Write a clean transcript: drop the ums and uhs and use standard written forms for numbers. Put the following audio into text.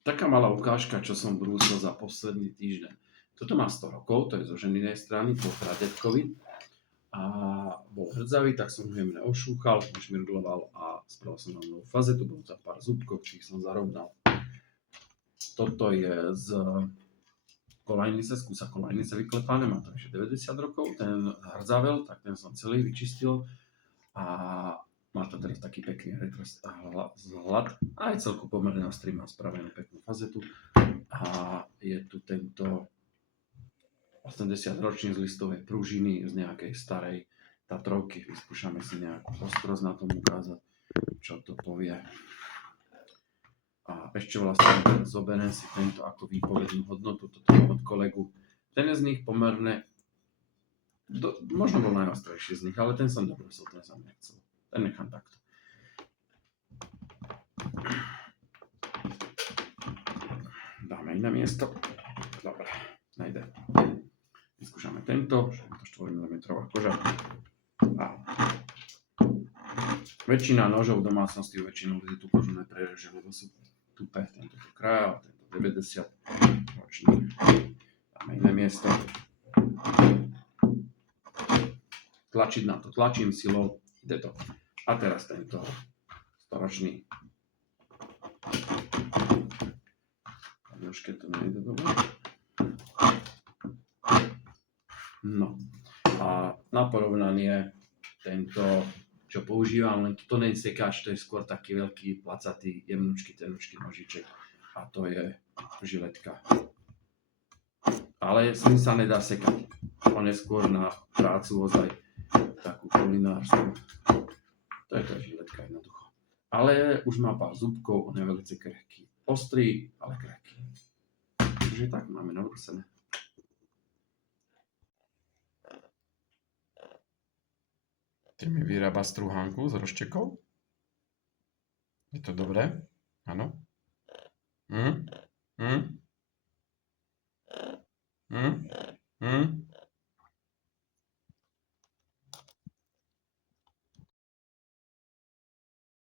Taká malá ukážka, čo som brúsil za posledný týždeň. Toto má 100 rokov, to je zo ženinej strany, po pradedkovi. A bol hrdzavý, tak som ho jemne ošúchal, šmirgloval a spravil som na novú fazetu, bolo tam pár zúbkov, ktorých som zarovnal. Toto je z kolajnice, z kúsa kolajnice vyklepané, má to ešte 90 rokov, ten hrzavel, tak ten som celý vyčistil a má to teraz taký pekný retro vzhľad, aj celku pomerne ostrý, má spravenú peknú fazetu a je tu tento 80 ročný z listovej pružiny z nejakej starej Tatrovky. Vyskúšame si nejakú ostrosť na tom ukázať, čo to povie. A ešte vlastne zoberiem si tento ako výpovednú hodnotu, toto od kolegu. Ten je z nich pomerne, možno bol najostrejší z nich, ale ten som dobrusil, ten som nechcel. Ten nechám takto. Dáme iné miesto. Dobre, nejde. Vyskúšame tento 4 mm koža. A väčšina nožov v domácnosti väčšinou ľudí tú kožu neprereže, lebo sú tupé. Tento je kráľ, tento 90 ročný. Dáme iné miesto. Tlačiť na to, tlačím silou, ide to. A teraz tento storočný. Už keď to nejde dobre. No a na porovnanie tento, čo používam, len to nie je sekáč, to je skôr taký veľký, placatý, jemnučký, tenučký nožiček a to je žiletka. Ale s ním sa nedá sekať. On je skôr na prácu ozaj takú kulinárskú. To je tá žiletka jednoducho. Ale už má pár zúbkov, on je veľmi krehký. Ostrý, ale krehký. Takže tak máme navrúsené. Ty mi vyrába strúhanku s roštekou? Je to dobré? Áno?